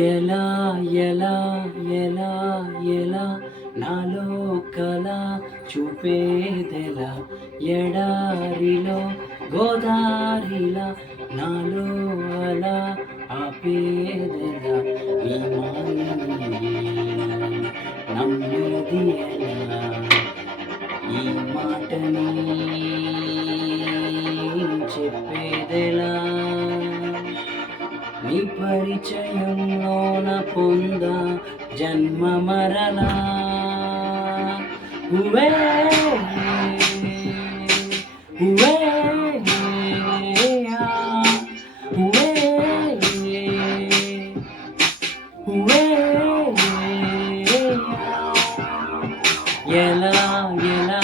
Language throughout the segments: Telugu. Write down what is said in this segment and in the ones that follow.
ఎలా ఎలా ఎలా ఎలా నాలో కల చూపేదెలా ఎడారిలో గోదారిలా నాలో అలా ఆపేదెలా నీ మాయని నమ్మేది ఎలా ఈ మాటని చెప్పేదెలా నీ పరిచయంలోన పొంద జన్మ మరలా హువే హువే హువే హువే ఎలా ఎలా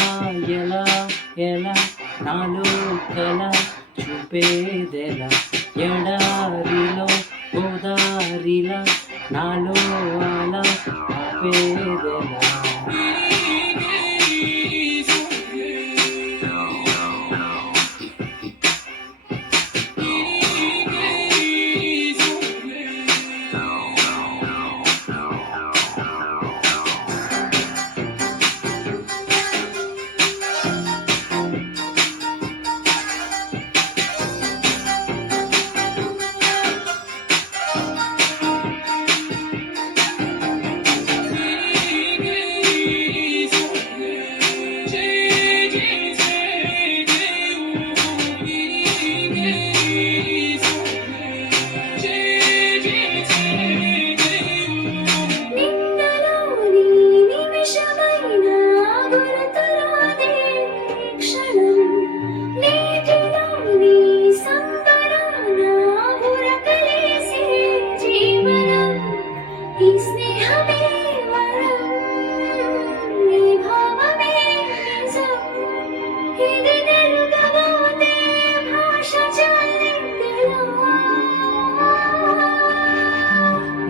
ఎలా ఎలా నాలో కల చూపేదెలా ఎడారిలో గోదారిలా నాలో అలా ఆపేదెలా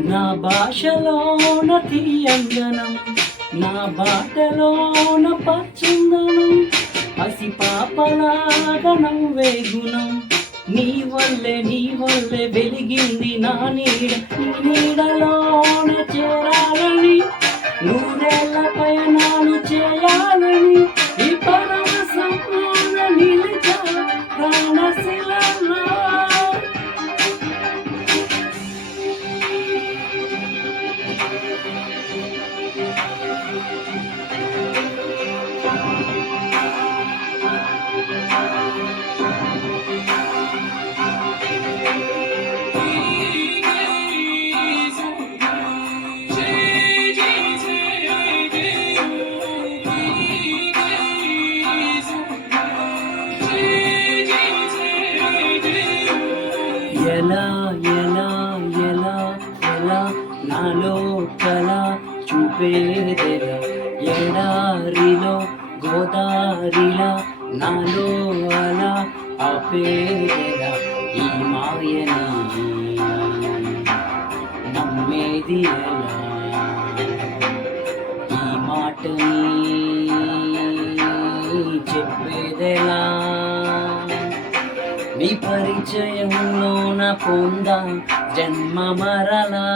నా భాషలోన తీయందనం నా బాటలోన పచ్చిందనం పసి పాపలాగా నవ్వే గుణం నీ వల్లే వెలిగింది నా నీడ నీ నీడలోన చేరాలని నూరేళ్ల పయనాలు చేయాలని ఈ పరవశంలోన నిలిచా ప్రాణశిలలో ఎలా ఎలా ఎలా ఎలా నాలో కల చూపేదెలా ఎడారిలో గోదారిలా నాలో అలా ఆపేదెలా ఈ మాయని నమ్మేది ఎలా ఈ మాటని చెప్పేదెలా నీ పరిచయంలోన పొంద జన్మ మరలా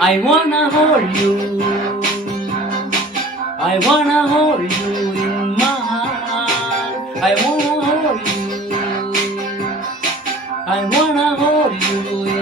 I wanna hold you I wanna hold you in my heart I wanna hold you I wanna hold you